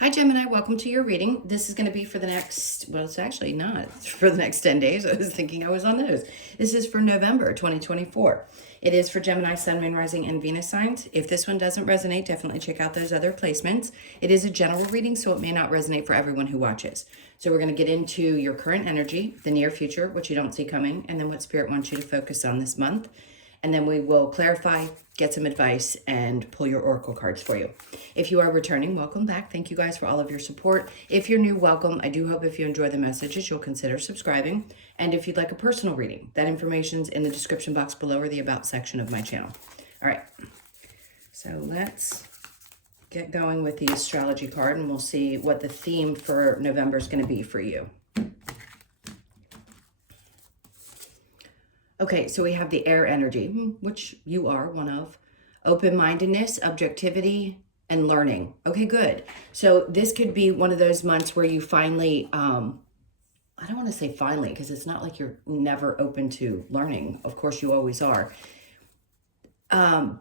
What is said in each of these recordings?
Hi, Gemini. Welcome to your reading. This is going to be for the next, well, it's actually not it's for the next 10 days. I was thinking I was on those. This is for November 2024. It is for Gemini, Sun, Moon, Rising, and Venus signs. If this one doesn't resonate, definitely check out those other placements. It is a general reading, so it may not resonate for everyone who watches. So we're going to get into your current energy, the near future, what you don't see coming, and then what Spirit wants you to focus on this month. And then we will clarify, get some advice, and pull your oracle cards for you. If you are returning, welcome back. Thank you guys for all of your support. If you're new, welcome. I do hope if you enjoy the messages, you'll consider subscribing. And if you'd like a personal reading, that information's in the description box below or the About section of my channel. All right, so let's get going with the astrology card, and we'll see what the theme for November is going to be for you. Okay, so we have the air energy, which you are one of. Open-mindedness, objectivity, and learning. Okay, good. So this could be one of those months where you finally, I don't want to say finally, because it's not like you're never open to learning. Of course, you always are.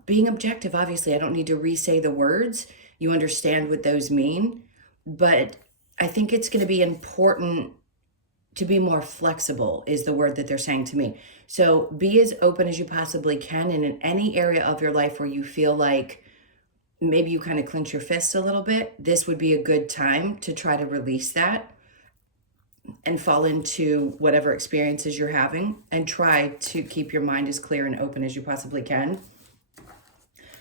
Being objective, obviously, I don't need to re-say the words. You understand what those mean. But I think it's going to be important to be more flexible is the word that they're saying to me. So be as open as you possibly can. And in any area of your life where you feel like maybe you kind of clench your fists a little bit, this would be a good time to try to release that and fall into whatever experiences you're having and try to keep your mind as clear and open as you possibly can.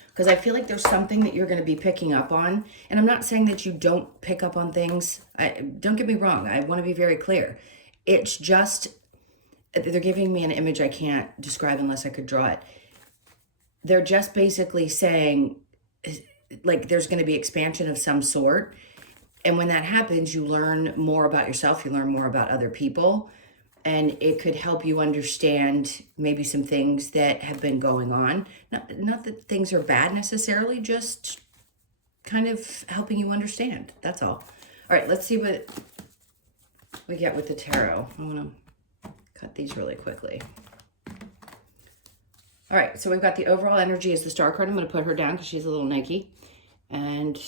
Because I feel like there's something that you're going to be picking up on. And I'm not saying that you don't pick up on things. Don't get me wrong. I want to be very clear. It's just, they're giving me an image I can't describe unless I could draw it. They're just basically saying, like, there's going to be expansion of some sort. And when that happens, you learn more about yourself. You learn more about other people. And it could help you understand maybe some things that have been going on. Not that things are bad necessarily, just kind of helping you understand. That's all. All right, let's see what we get with the tarot. I'm going to cut these really quickly. All right, so we've got the overall energy as the star card. I'm going to put her down because she's a little Nike. And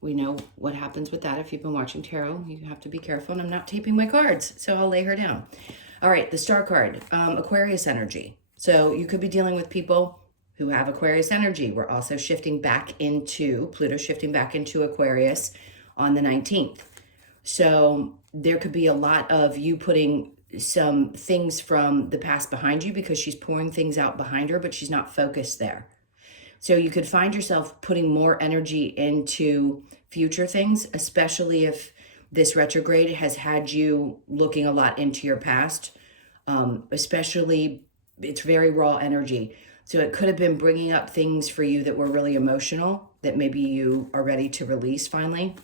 we know what happens with that. If you've been watching tarot, you have to be careful. And I'm not taping my cards, so I'll lay her down. All right, the star card, Aquarius energy. So you could be dealing with people who have Aquarius energy. We're also shifting back into, Pluto shifting back into Aquarius on the 19th. So there could be a lot of you putting some things from the past behind you because she's pouring things out behind her, but she's not focused there. So you could find yourself putting more energy into future things, especially if this retrograde has had you looking a lot into your past, especially it's very raw energy. So it could have been bringing up things for you that were really emotional that maybe you are ready to release finally.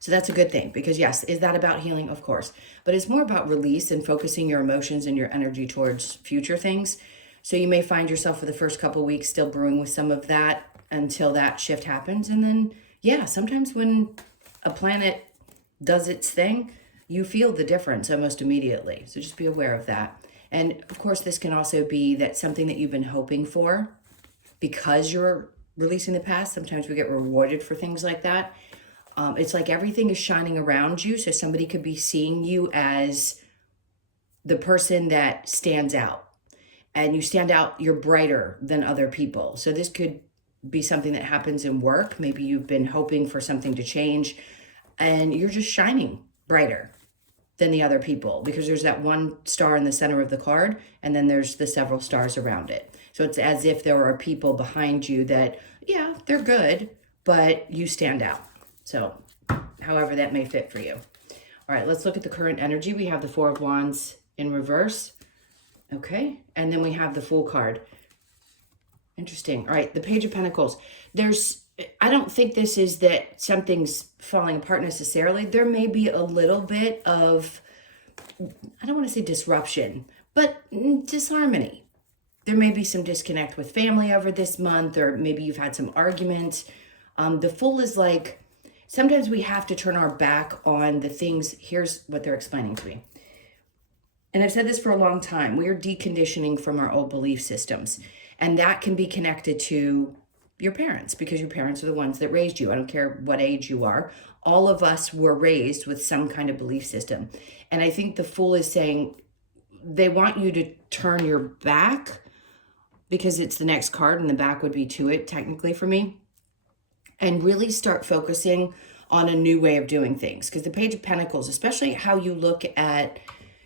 So that's a good thing because yes, is that about healing? Of course, but it's more about release and focusing your emotions and your energy towards future things. So you may find yourself for the first couple of weeks still brewing with some of that until that shift happens. And then, yeah, sometimes when a planet does its thing, you feel the difference almost immediately. So just be aware of that. And of course, this can also be that something that you've been hoping for because you're releasing the past. Sometimes we get rewarded for things like that. It's like everything is shining around you. So somebody could be seeing you as the person that stands out. And you stand out, you're brighter than other people. So this could be something that happens in work. Maybe you've been hoping for something to change and you're just shining brighter than the other people because there's that one star in the center of the card and then there's the several stars around it. So it's as if there are people behind you that, yeah, they're good, but you stand out. So however that may fit for you. All right, let's look at the current energy. We have the Four of Wands in reverse. Okay, and then we have the Fool card. Interesting. All right, the Page of Pentacles. I don't think this is that something's falling apart necessarily. There may be a little bit of, I don't want to say disruption, but disharmony. There may be some disconnect with family over this month, or maybe you've had some arguments. The Fool is like, sometimes we have to turn our back on the things. Here's what they're explaining to me. And I've said this for a long time. We are deconditioning from our old belief systems. And that can be connected to your parents, because your parents are the ones that raised you. I don't care what age you are. All of us were raised with some kind of belief system. And I think the Fool is saying they want you to turn your back, because it's the next card and the back would be to it technically for me, and really start focusing on a new way of doing things. Because the Page of Pentacles, especially how you look at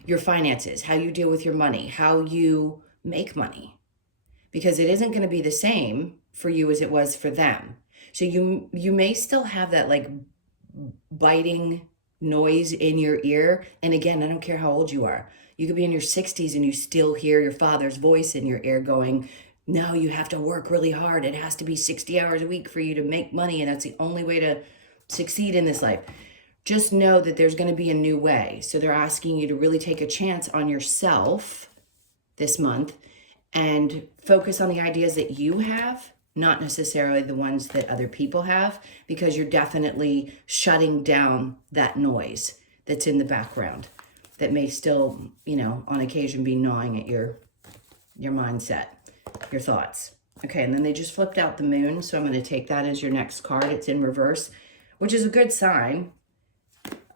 your finances, how you deal with your money, how you make money, because it isn't going to be the same for you as it was for them. So you may still have that like biting noise in your ear. And again, I don't care how old you are. You could be in your 60s and you still hear your father's voice in your ear going, no, you have to work really hard. It has to be 60 hours a week for you to make money. And that's the only way to succeed in this life. Just know that there's going to be a new way. So they're asking you to really take a chance on yourself this month and focus on the ideas that you have, not necessarily the ones that other people have, because you're definitely shutting down that noise that's in the background that may still, you know, on occasion be gnawing at your mindset, your thoughts. Okay, and then they just flipped out the Moon, so I'm going to take that as your next card. It's in reverse, which is a good sign.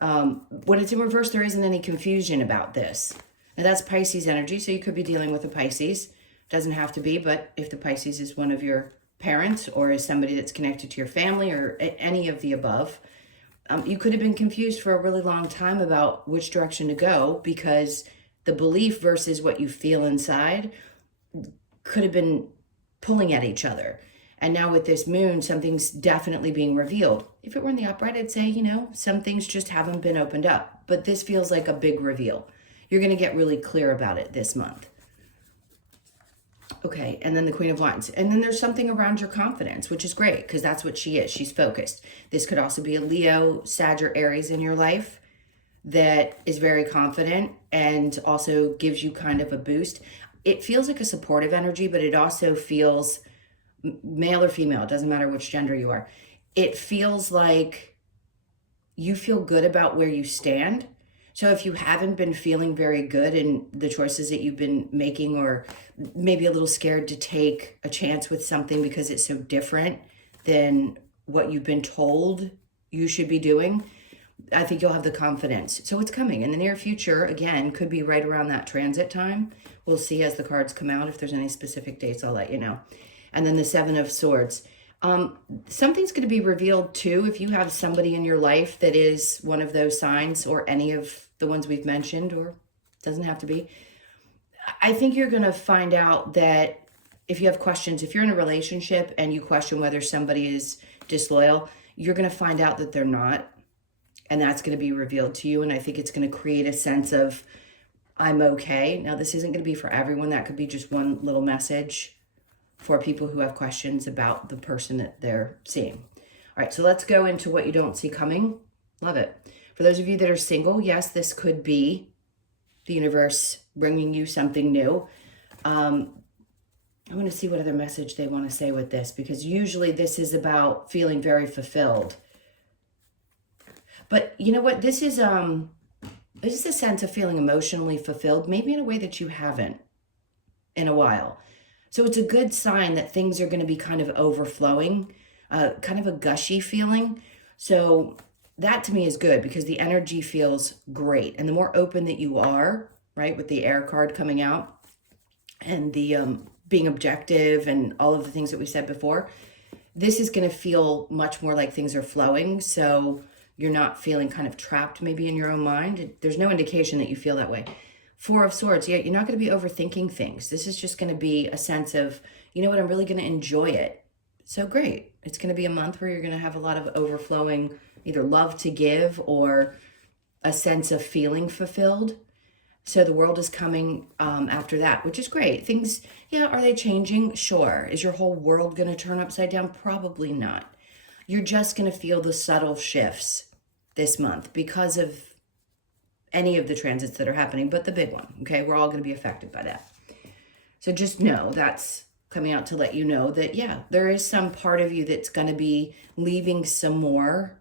When it's in reverse, there isn't any confusion about this. Now, that's Pisces energy, so you could be dealing with a Pisces. Doesn't have to be, but if the Pisces is one of your parents or is somebody that's connected to your family or any of the above, you could have been confused for a really long time about which direction to go, because the belief versus what you feel inside could have been pulling at each other. And now with this Moon, something's definitely being revealed. If it were in the upright, I'd say, you know, some things just haven't been opened up. But this feels like a big reveal. You're going to get really clear about it this month. Okay, and then the Queen of Wands. And then there's something around your confidence, which is great, because that's what she is. She's focused. This could also be a Leo, Sag, or Aries in your life that is very confident and also gives you kind of a boost. It feels like a supportive energy, but it also feels male or female. It doesn't matter which gender you are. It feels like you feel good about where you stand. So if you haven't been feeling very good in the choices that you've been making, or maybe a little scared to take a chance with something because it's so different than what you've been told you should be doing, I think you'll have the confidence. So it's coming in the near future. Again, could be right around that transit time. We'll see as the cards come out. If there's any specific dates, I'll let you know. And then the Seven of Swords. Something's going to be revealed too if you have somebody in your life that is one of those signs, or any of the ones we've mentioned, or doesn't have to be. I think you're going to find out that if you have questions, if you're in a relationship and you question whether somebody is disloyal, you're going to find out that they're not. And that's going to be revealed to you. And I think it's going to create a sense of, I'm okay. Now, this isn't going to be for everyone. That could be just one little message for people who have questions about the person that they're seeing. All right, so let's go into what you don't see coming. Love it. For those of you that are single, yes, this could be the universe bringing you something new. I want to see what other message they want to say with this, because usually this is about feeling very fulfilled. But you know what? This is a sense of feeling emotionally fulfilled, maybe in a way that you haven't in a while. So it's a good sign that things are going to be kind of overflowing, kind of a gushy feeling. So that to me is good, because the energy feels great. And the more open that you are, right, with the Air card coming out and the being objective and all of the things that we said before, this is going to feel much more like things are flowing. So you're not feeling kind of trapped maybe in your own mind. There's no indication that you feel that way. Four of Swords, yeah, you're not going to be overthinking things. This is just going to be a sense of, you know what, I'm really going to enjoy it. So great. It's going to be a month where you're going to have a lot of overflowing, either love to give or a sense of feeling fulfilled. So the world is coming after that, which is great. Things, yeah, are they changing? Sure. Is your whole world going to turn upside down? Probably not. You're just going to feel the subtle shifts this month because of any of the transits that are happening, but the big one, okay? We're all going to be affected by that. So just know that's coming out to let you know that, yeah, there is some part of you that's going to be leaving some more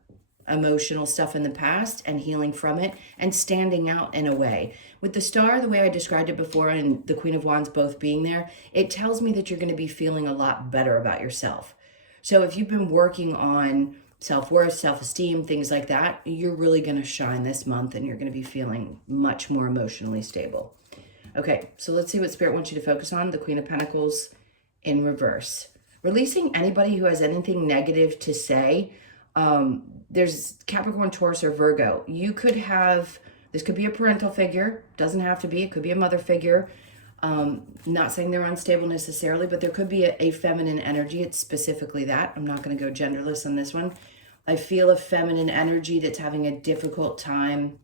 emotional stuff in the past and healing from it and standing out in a way. With the Star, the way I described it before, and the Queen of Wands both being there, it tells me that you're going to be feeling a lot better about yourself. So if you've been working on self-worth, self-esteem, things like that, you're really going to shine this month and you're going to be feeling much more emotionally stable. Okay, so let's see what Spirit wants you to focus on. The Queen of Pentacles in reverse. Releasing anybody who has anything negative to say. There's Capricorn, Taurus, or Virgo. You could have, this could be a parental figure. Doesn't have to be. It could be a mother figure. Not saying they're unstable necessarily, but there could be a feminine energy. It's specifically that. I'm not going to go genderless on this one. I feel a feminine energy that's having a difficult time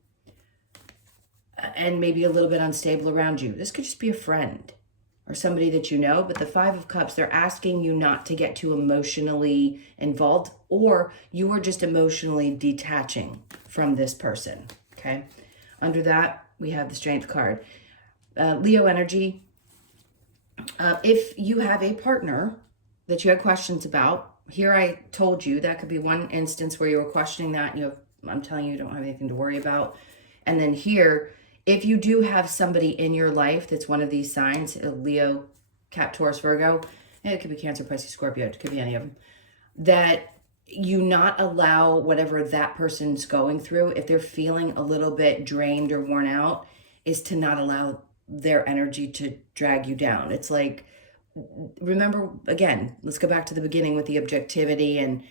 and maybe a little bit unstable around you. This could just be a friend or somebody that you know, but the Five of Cups, they're asking you not to get too emotionally involved, or you are just emotionally detaching from this person, okay? Under that, we have the Strength card. Leo energy. If you have a partner that you had questions about, here I told you that could be one instance where you were questioning that, and I'm telling you, you don't have anything to worry about. And then here, if you do have somebody in your life that's one of these signs, Leo, Cap, Taurus, Virgo, it could be Cancer, Pisces, Scorpio, it could be any of them, that you not allow whatever that person's going through, if they're feeling a little bit drained or worn out, is to not allow their energy to drag you down. It's like, remember, again, let's go back to the beginning with the objectivity, and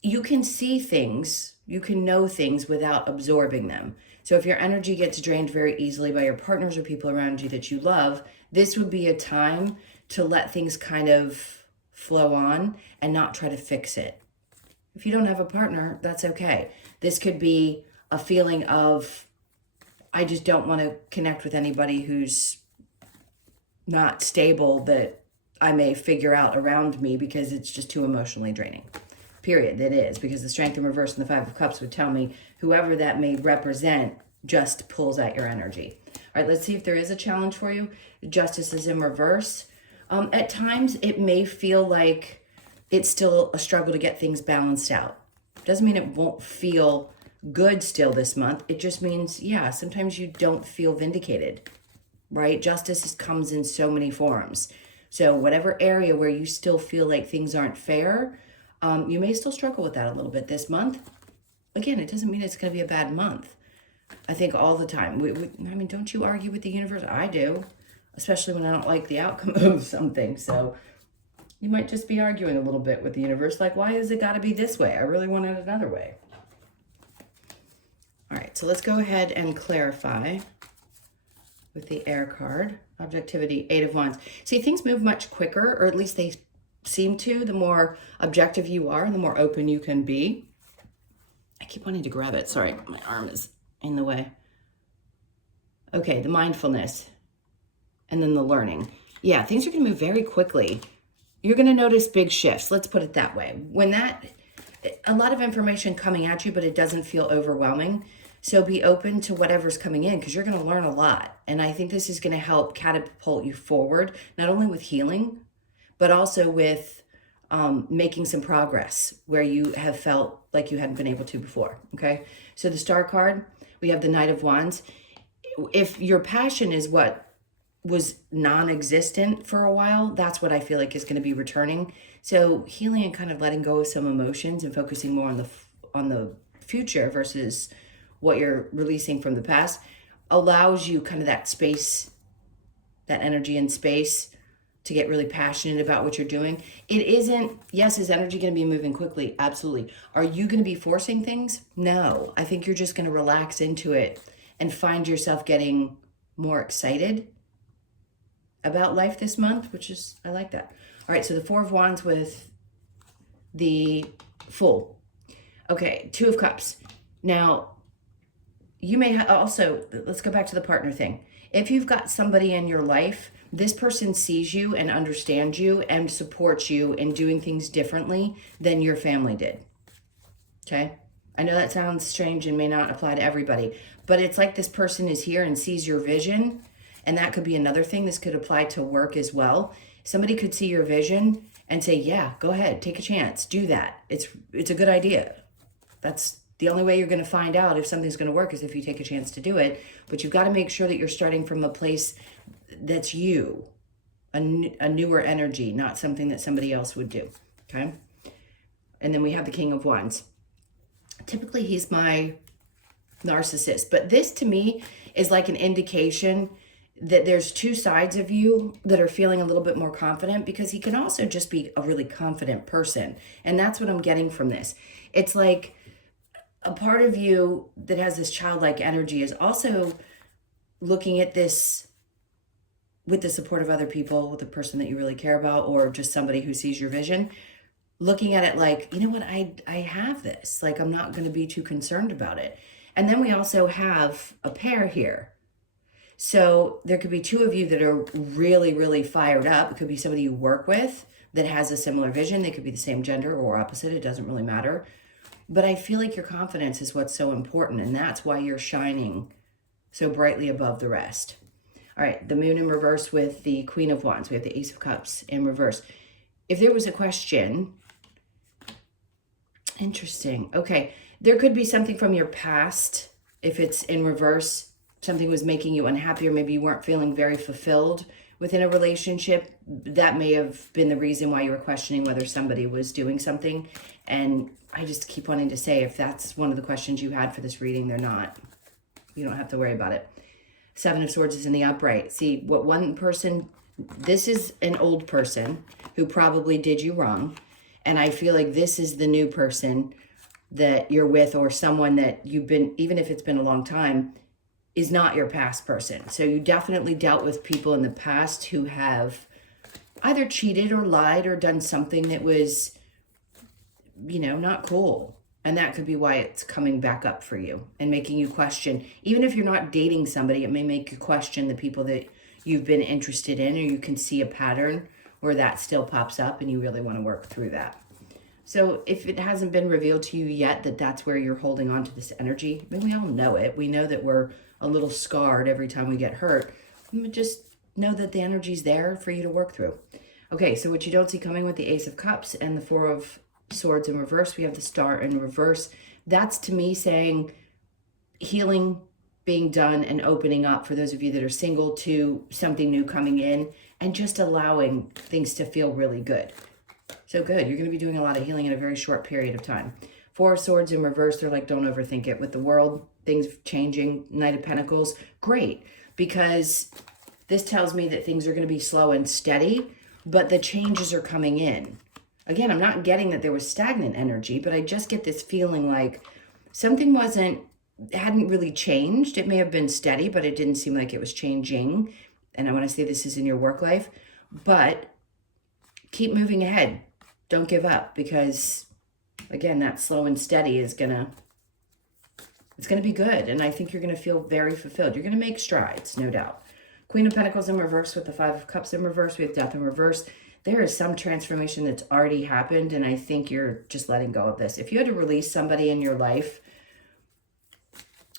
you can see things, you can know things without absorbing them. So if your energy gets drained very easily by your partners or people around you that you love, this would be a time to let things kind of flow on and not try to fix it. If you don't have a partner, that's okay. This could be a feeling of, I just don't want to connect with anybody who's not stable that I may figure out around me because it's just too emotionally draining. Period. It is, because the Strength in reverse and the Five of Cups would tell me whoever that may represent just pulls at your energy. All right, let's see if there is a challenge for you. Justice is in reverse. At times, it may feel like it's still a struggle to get things balanced out. Doesn't mean it won't feel good still this month. It just means, yeah, sometimes you don't feel vindicated, right? Justice comes in so many forms. So whatever area where you still feel like things aren't fair, you may still struggle with that a little bit this month. Again, it doesn't mean it's going to be a bad month. I think all the time. I mean, don't you argue with the universe? I do, especially when I don't like the outcome of something. So you might just be arguing a little bit with the universe, like, why has it got to be this way? I really want it another way. All right, so let's go ahead and clarify with the air card. Objectivity, Eight of Wands. See, things move much quicker, or at least they seem to, the more objective you are and the more open you can be. I keep wanting to grab it. Sorry, my arm is in the way. Okay, the mindfulness and then the learning. Yeah, things are going to move very quickly. You're going to notice big shifts. Let's put it that way. When a lot of information coming at you, but it doesn't feel overwhelming. So be open to whatever's coming in, because you're going to learn a lot. And I think this is going to help catapult you forward, not only with healing, but also with making some progress where you have felt like you hadn't been able to before, okay? So the Star card, we have the Knight of Wands. If your passion is what was non-existent for a while, that's what I feel like is going to be returning. So healing and kind of letting go of some emotions and focusing more on the future versus what you're releasing from the past allows you kind of that space, that energy and space to get really passionate about what you're doing. It isn't, yes, is energy going to be moving quickly? Absolutely. Are you going to be forcing things? No. I think you're just going to relax into it and find yourself getting more excited about life this month, which is, I like that. All right, so the Four of Wands with the Fool. Okay, Two of Cups. Now, you may also, let's go back to the partner thing. If you've got somebody in your life, this person sees you and understands you and supports you in doing things differently than your family did. Okay? I know that sounds strange and may not apply to everybody, but it's like this person is here and sees your vision, and that could be another thing. This could apply to work as well. Somebody could see your vision and say, yeah, go ahead, take a chance, do that. It's a good idea. That's the only way you're going to find out if something's going to work is if you take a chance to do it. But you've got to make sure that you're starting from a place that's you, a newer energy, not something that somebody else would do. Okay. And then we have the King of Wands. Typically, he's my narcissist. But this, to me, is like an indication that there's two sides of you that are feeling a little bit more confident, because he can also just be a really confident person. And that's what I'm getting from this. It's like a part of you that has this childlike energy is also looking at this with the support of other people, with the person that you really care about, or just somebody who sees your vision, looking at it like, you know what, I have this. Like, I'm not going to be too concerned about it. And then we also have a pair here. So there could be two of you that are really, really fired up. It could be somebody you work with that has a similar vision. They could be the same gender or opposite. It doesn't really matter. But I feel like your confidence is what's so important, and that's why you're shining so brightly above the rest. All right, the Moon in reverse with the Queen of Wands. We have the Ace of Cups in reverse. If there was a question, interesting. Okay, there could be something from your past. If it's in reverse, something was making you unhappy, or maybe you weren't feeling very fulfilled within a relationship. That may have been the reason why you were questioning whether somebody was doing something. And I just keep wanting to say, if that's one of the questions you had for this reading, they're not. You don't have to worry about it. Seven of Swords is in the upright. See, what one person, this is an old person who probably did you wrong. And I feel like this is the new person that you're with, or someone that you've been, even if it's been a long time, is not your past person. So you definitely dealt with people in the past who have either cheated or lied or done something that was, you know, not cool. And that could be why it's coming back up for you and making you question. Even if you're not dating somebody, it may make you question the people that you've been interested in, or you can see a pattern where that still pops up and you really want to work through that. So if it hasn't been revealed to you yet that that's where you're holding on to this energy, I mean, we all know it. We know that we're a little scarred every time we get hurt. Just know that the energy's there for you to work through. Okay, so what you don't see coming with the Ace of Cups and the Four of Swords in reverse, we have the Star in reverse. That's, to me, saying healing being done and opening up for those of you that are single to something new coming in, and just allowing things to feel really good. So good. You're going to be doing a lot of healing in a very short period of time. Four of Swords in reverse, they're like, don't overthink it. With the world, things changing, Knight of Pentacles, great. Because this tells me that things are going to be slow and steady, but the changes are coming in. Again, I'm not getting that there was stagnant energy, but I just get this feeling like something hadn't really changed. It may have been steady, but it didn't seem like it was changing. And I want to say this is in your work life, but keep moving ahead. Don't give up, because again, that slow and steady is it's going to be good. And I think you're going to feel very fulfilled. You're going to make strides, no doubt. Queen of Pentacles in reverse with the Five of Cups in reverse. We have Death in reverse. There is some transformation that's already happened, and I think you're just letting go of this. If you had to release somebody in your life,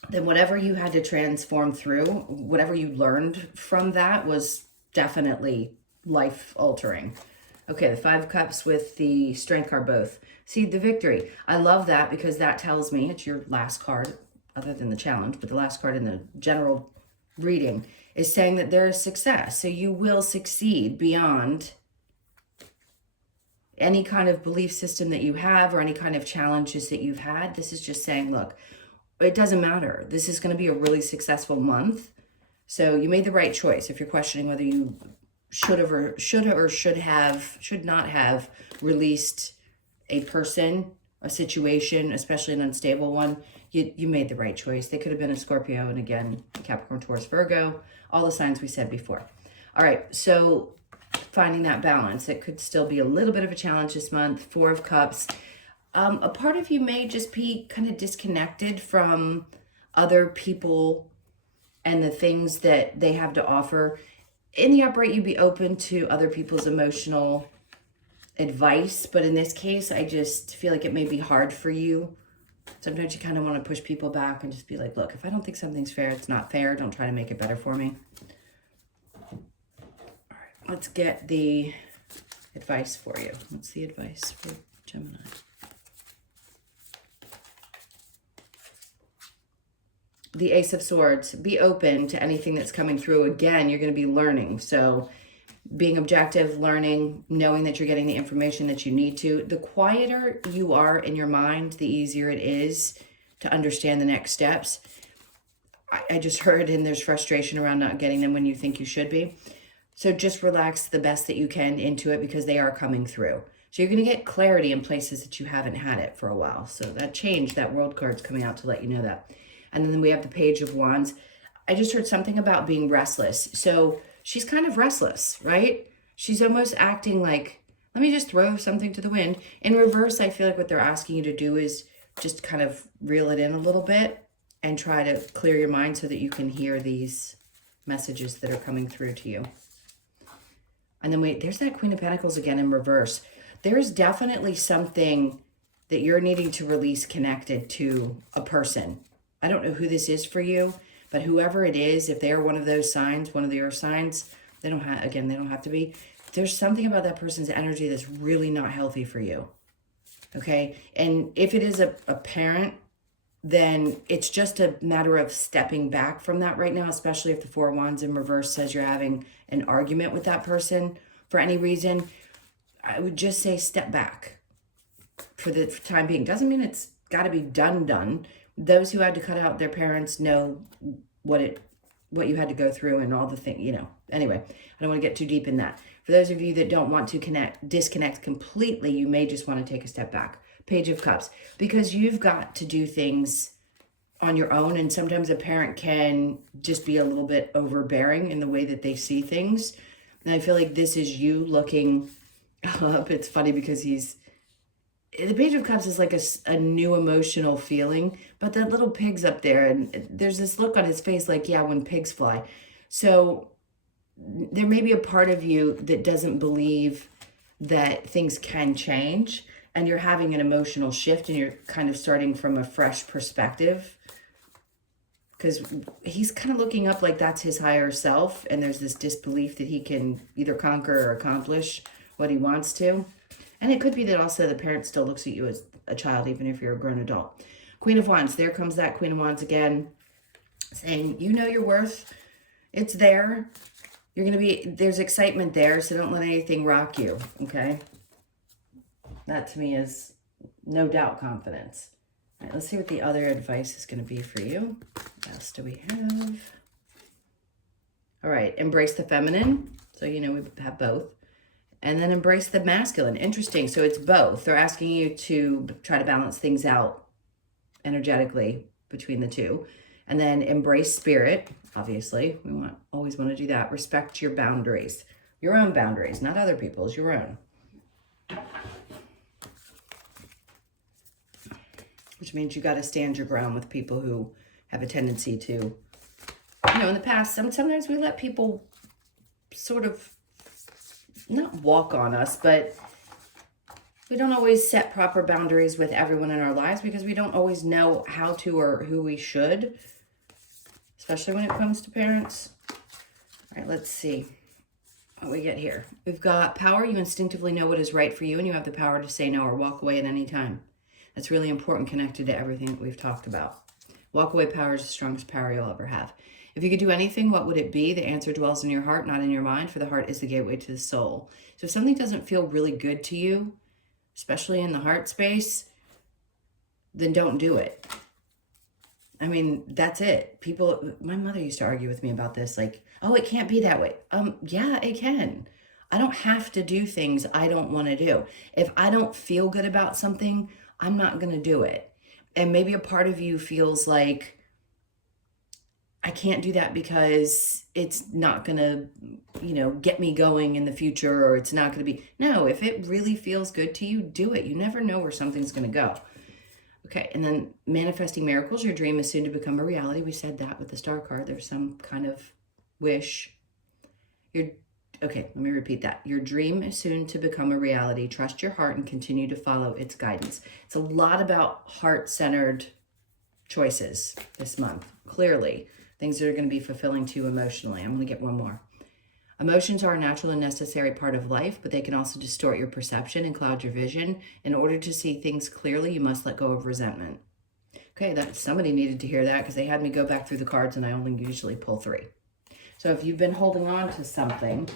then whatever you had to transform through, whatever you learned from that was definitely life-altering. Okay, the Five of Cups with the Strength card both. See, the Victory. I love that, because that tells me, it's your last card, other than the challenge, but the last card in the general reading is saying that there is success. So you will succeed beyond any kind of belief system that you have or any kind of challenges that you've had. This is just saying, look, it doesn't matter. This is going to be a really successful month. So you made the right choice. If you're questioning whether you should not have released a person, a situation, especially an unstable one, you made the right choice. They could have been a Scorpio, and again, Capricorn, Taurus, Virgo, all the signs we said before. All right, so finding that balance. It could still be a little bit of a challenge this month. Four of Cups. A part of you may just be kind of disconnected from other people and the things that they have to offer. In the upright, you'd be open to other people's emotional advice, but in this case, I just feel like it may be hard for you. Sometimes you kind of want to push people back and just be like, look, if I don't think something's fair, it's not fair. Don't try to make it better for me. All right, let's get the advice for you. What's the advice for Gemini? The Ace of Swords. Be open to anything that's coming through. Again, you're going to be learning. So being objective, learning, knowing that you're getting the information that you need to. The quieter you are in your mind, the easier it is to understand the next steps. I just heard, and there's frustration around not getting them when you think you should be. So just relax the best that you can into it, because they are coming through. So you're going to get clarity in places that you haven't had it for a while. So that change, that world card's coming out to let you know that. And then we have the Page of Wands. I just heard something about being restless. So she's kind of restless, right? She's almost acting like, let me just throw something to the wind. In reverse, I feel like what they're asking you to do is just kind of reel it in a little bit and try to clear your mind so that you can hear these messages that are coming through to you. And then wait, there's that Queen of Pentacles again in reverse. There's definitely something that you're needing to release connected to a person. I don't know who this is for you, but whoever it is, if they are one of those signs, one of the earth signs, they don't have, again, they don't have to be. There's something about that person's energy that's really not healthy for you. Okay? And if it is a parent, then it's just a matter of stepping back from that right now, especially if the Four of Wands in reverse says you're having an argument with that person for any reason. I would just say step back for the time being. Doesn't mean it's got to be done. Those who had to cut out their parents know what you had to go through and all the things, you know. Anyway, I don't want to get too deep in that. For those of you that don't want to disconnect completely, you may just want to take a step back. Page of Cups, because you've got to do things on your own, and sometimes a parent can just be a little bit overbearing in the way that they see things. And I feel like this is you looking up. It's funny because the Page of Cups is like a new emotional feeling, but that little pig's up there, and there's this look on his face like, yeah, when pigs fly. So there may be a part of you that doesn't believe that things can change, and you're having an emotional shift, and you're kind of starting from a fresh perspective, because he's kind of looking up like that's his higher self, and there's this disbelief that he can either conquer or accomplish what he wants to. And it could be that also the parent still looks at you as a child, even if you're a grown adult. Queen of Wands, there comes that Queen of Wands again, saying, you know your worth. It's there. You're going to be, there's excitement there, so don't let anything rock you, okay? That to me is no doubt confidence. All right, let's see what the other advice is going to be for you. What else do we have? All right, embrace the feminine. So, you know, we have both. And then embrace the masculine. Interesting. So it's both. They're asking you to try to balance things out energetically between the two. And then embrace spirit. Obviously, we always want to do that. Respect your boundaries. Your own boundaries, not other people's, your own. Which means you got to stand your ground with people who have a tendency to, you know, in the past, sometimes we let people sort of not walk on us, but we don't always set proper boundaries with everyone in our lives because we don't always know how to or who we should, especially when it comes to parents. All right, let's see what we get here. We've got power. You instinctively know what is right for you, and you have the power to say no or walk away at any time. That's really important, connected to everything that we've talked about. Walk away power is the strongest power you'll ever have. If you could do anything, what would it be? The answer dwells in your heart, not in your mind, for the heart is the gateway to the soul. So if something doesn't feel really good to you, especially in the heart space, then don't do it. I mean, that's it. People, my mother used to argue with me about this, like, oh, it can't be that way. Yeah, it can. I don't have to do things I don't want to do. If I don't feel good about something, I'm not going to do it. And maybe a part of you feels like, I can't do that because it's not going to, you know, get me going in the future, or it's not going to be. No, if it really feels good to you, do it. You never know where something's going to go. Okay, and then manifesting miracles. Your dream is soon to become a reality. We said that with the star card. There's some kind of wish. Okay, let me repeat that. Your dream is soon to become a reality. Trust your heart and continue to follow its guidance. It's a lot about heart-centered choices this month, clearly. Things that are going to be fulfilling to you emotionally. I'm going to get one more. Emotions are a natural and necessary part of life, but they can also distort your perception and cloud your vision. In order to see things clearly, you must let go of resentment. Okay, somebody needed to hear that because they had me go back through the cards and I only usually pull 3. So if you've been holding on to something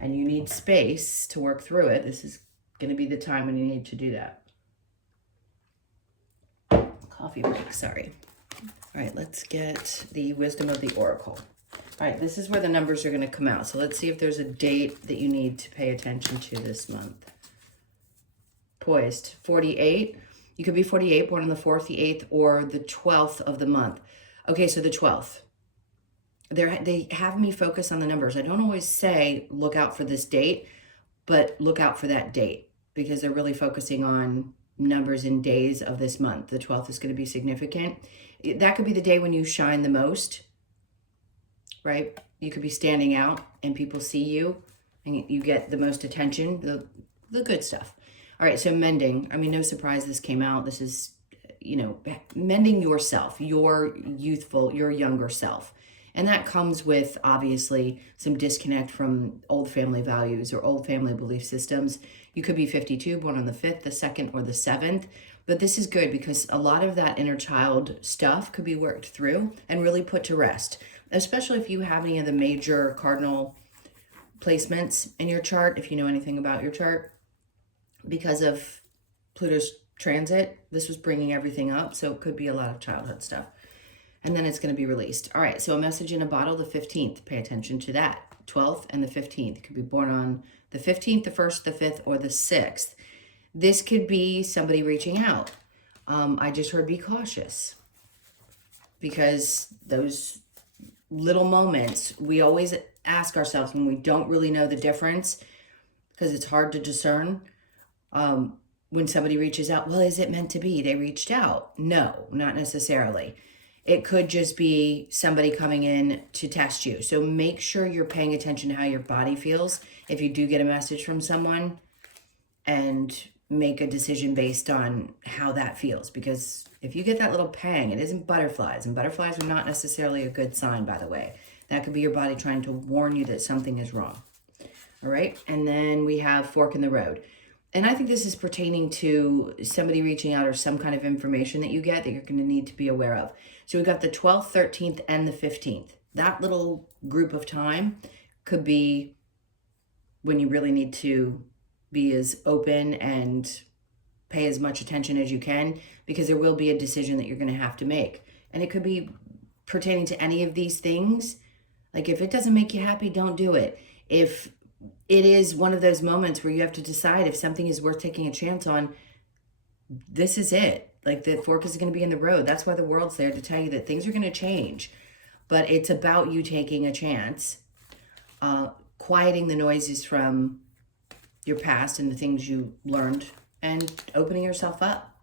and you need space to work through it, this is going to be the time when you need to do that. Coffee break, sorry. All right, let's get the wisdom of the oracle. All right, this is where the numbers are going to come out. So let's see if there's a date that you need to pay attention to this month. Poised, 48. You could be 48, born on the 4th, the 8th, or the 12th of the month. Okay, so the 12th. They have me focus on the numbers. I don't always say, look out for this date, but look out for that date because they're really focusing on numbers and days of this month. The 12th is going to be significant. That could be the day when you shine the most, right? You could be standing out and people see you and you get the most attention, the good stuff. All right, so mending. I mean, no surprise this came out. This is, you know, mending yourself, your youthful, your younger self. And that comes with, obviously, some disconnect from old family values or old family belief systems. You could be 52, born on the 5th, the 2nd, or the 7th. But this is good because a lot of that inner child stuff could be worked through and really put to rest, especially if you have any of the major cardinal placements in your chart, if you know anything about your chart. Because of Pluto's transit, this was bringing everything up. So it could be a lot of childhood stuff. And then it's going to be released. All right, so a message in a bottle, the 15th. Pay attention to that. 12th and the 15th. You could be born on the 15th, the 1st, the 5th, or the 6th. This could be somebody reaching out. I just heard be cautious. Because those little moments, we always ask ourselves when we don't really know the difference, because it's hard to discern, when somebody reaches out, well, is it meant to be? They reached out. No, not necessarily. It could just be somebody coming in to test you. So make sure you're paying attention to how your body feels if you do get a message from someone, and make a decision based on how that feels. Because if you get that little pang, it isn't butterflies. And butterflies are not necessarily a good sign, by the way. That could be your body trying to warn you that something is wrong. All right. And then we have fork in the road. And I think this is pertaining to somebody reaching out or some kind of information that you get that you're going to need to be aware of. So we've got the 12th, 13th, and the 15th. That little group of time could be when you really need to be as open and pay as much attention as you can, because there will be a decision that you're going to have to make. And it could be pertaining to any of these things. Like if it doesn't make you happy, don't do it. If it is one of those moments where you have to decide if something is worth taking a chance on, this is it. Like the fork is going to be in the road. That's why the world's there, to tell you that things are going to change. But it's about you taking a chance, quieting the noises from your past and the things you learned, and opening yourself up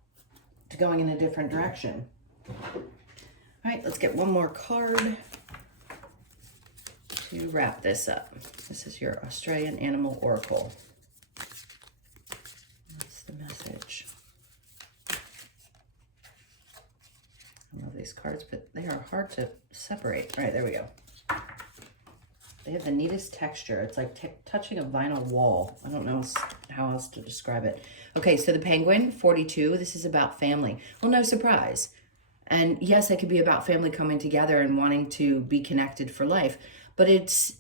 to going in a different direction. All right, let's get one more card to wrap this up. This is your Australian Animal Oracle. That's the message. I love these cards, but they are hard to separate. All right, there we go. They have the neatest texture. It's like touching a vinyl wall. I don't know how else to describe it. Okay, so the penguin, 42. This is about family. Well, no surprise. And yes, it could be about family coming together and wanting to be connected for life. But it's,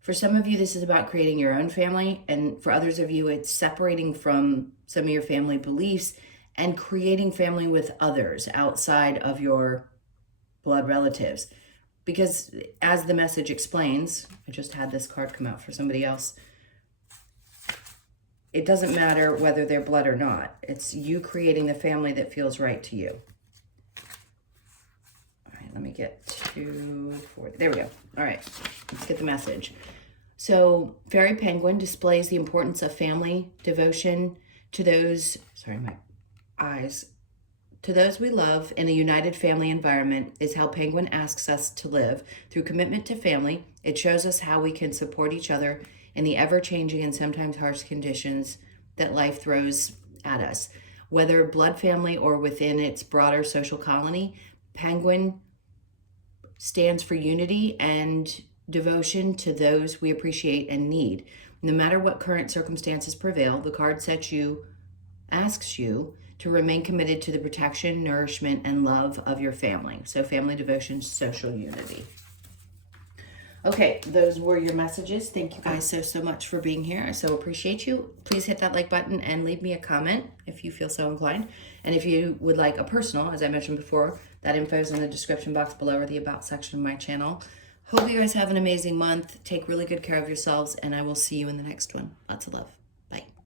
for some of you, this is about creating your own family. And for others of you, it's separating from some of your family beliefs and creating family with others outside of your blood relatives. Because as the message explains, I just had this card come out for somebody else. It doesn't matter whether they're blood or not. It's you creating the family that feels right to you. All right, let me get to 40. There we go. All right, let's get the message. So Fairy Penguin displays the importance of family, devotion to those, sorry, my eyes, to those we love in a united family environment is how Penguin asks us to live. Through commitment to family, it shows us how we can support each other in the ever-changing and sometimes harsh conditions that life throws at us. Whether blood family or within its broader social colony, Penguin stands for unity and devotion to those we appreciate and need. No matter what current circumstances prevail, the card asks you to remain committed to the protection, nourishment, and love of your family. So family, devotion, social unity. Okay, those were your messages. Thank you guys so much for being here. I so appreciate you. Please hit that like button and leave me a comment if you feel so inclined. And if you would like a personal, as I mentioned before, that info is in the description box below or the about section of my channel. Hope you guys have an amazing month. Take really good care of yourselves, and I will see you in the next one. Lots of love.